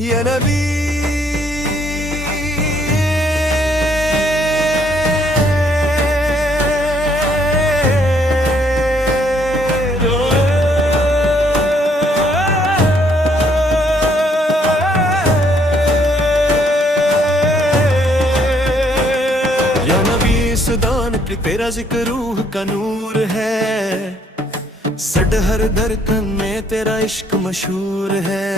या नबी सुदान पे तेरा जिक्र रूह का नूर है। सड हर धड़कन में तेरा इश्क मशहूर है।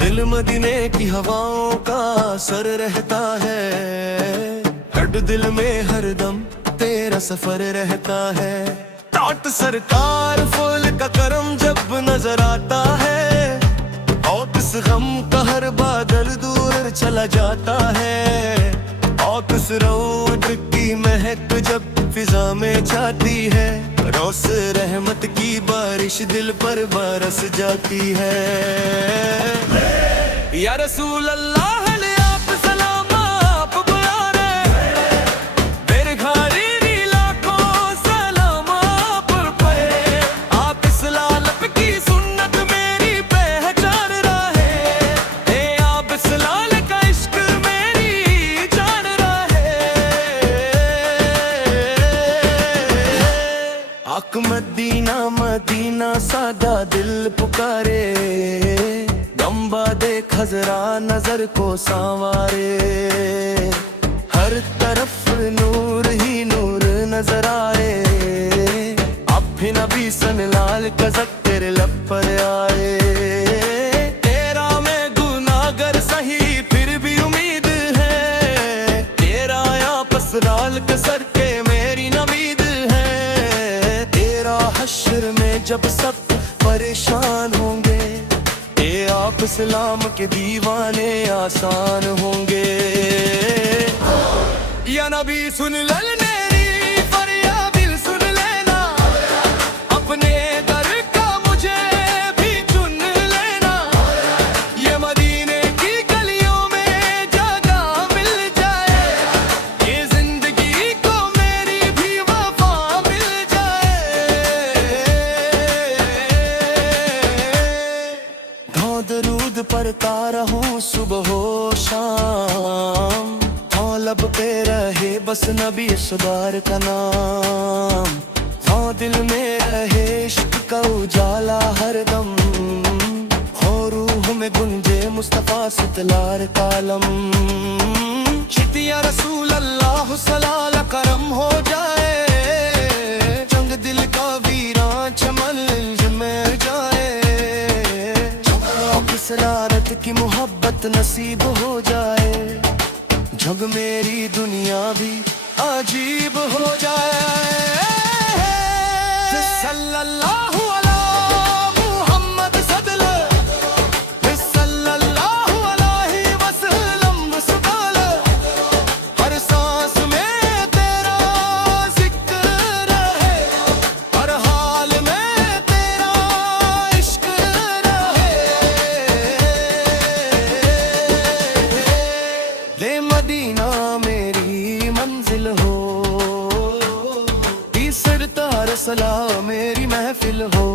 दिल मदीने की हवाओं का असर रहता है। हर दिल में हर दम तेरा सफर रहता है। टाट सरकार फूल का करम जब नजर आता है। और किस गम का हर बादल दूर चला जाता है। और किस रोड की महक जब फिजा में जाती है। रोस रहमत की बारिश दिल पर बरस जाती है। या रसूल अल्लाह ने आप सलाम आप बुलारे। मेरे घारी नीला को सलाम आप पे। आप इस लालप की सुन्नत मेरी पहचान रहे। ए आप इस लाल का इश्क मेरी जान रहे। आक मदीना मदीना सादा दिल पुकारे। गंबा देख हजरा नजर को सांवारे। हर तरफ नूर ही नूर नजर आए। अब भी नबी सन लाल कज़क तेरे लब पर आए। तेरा मैं गुनाहगार सही फिर भी उम्मीद है। तेरा यहाँ पसराल कसर के मेरी नमीद है। तेरा हश्र में जब सब परेशान होंगे। आप इस्लाम के दीवाने आसान होंगे। या नबी सुन ले मेरी फरियाद दिल सुन लेना। अपने दर का मुझे भी चुन लेना। ये मदीने की गलियों में जगह मिल जाए। ये जिंदगी को मेरी भी वफा मिल जाए। दरूद पढ़ता रहूं सुबह हो शाम। हाँ लब पे रहे बस नबी सरदार का नाम। हाँ दिल में रहे इश्क का उजाला हरदम। हो रूह में गुंजे मुस्तफा सितलार कालम। चितिया रसूल अल्लाह सलाल करम हो जाए। जंग दिल का वीरान चमन में जाए। सलारत की मोहब्बत नसीब हो जाए। जग मेरी दुनिया भी अजीब हो जाए। सल्लल्लाहु अला मुहम्मद सल्लल्लाहु सल्लल्लाहु अलैहि वसल्लम सुकाल। हर सांस में तेरा जिक्र रहे। हर हाल में तेरा इश्क रहे। ले मदीना मेरी मंजिल हो। तीसर तार सला मेरी महफिल हो।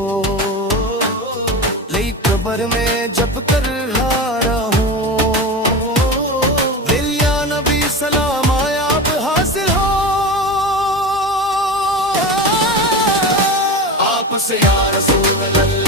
ले कब्र में जब कर हारा हूँ। दिल या नबी सलाम आया अब हासिल हो। आपसे या रसूल अल्लाह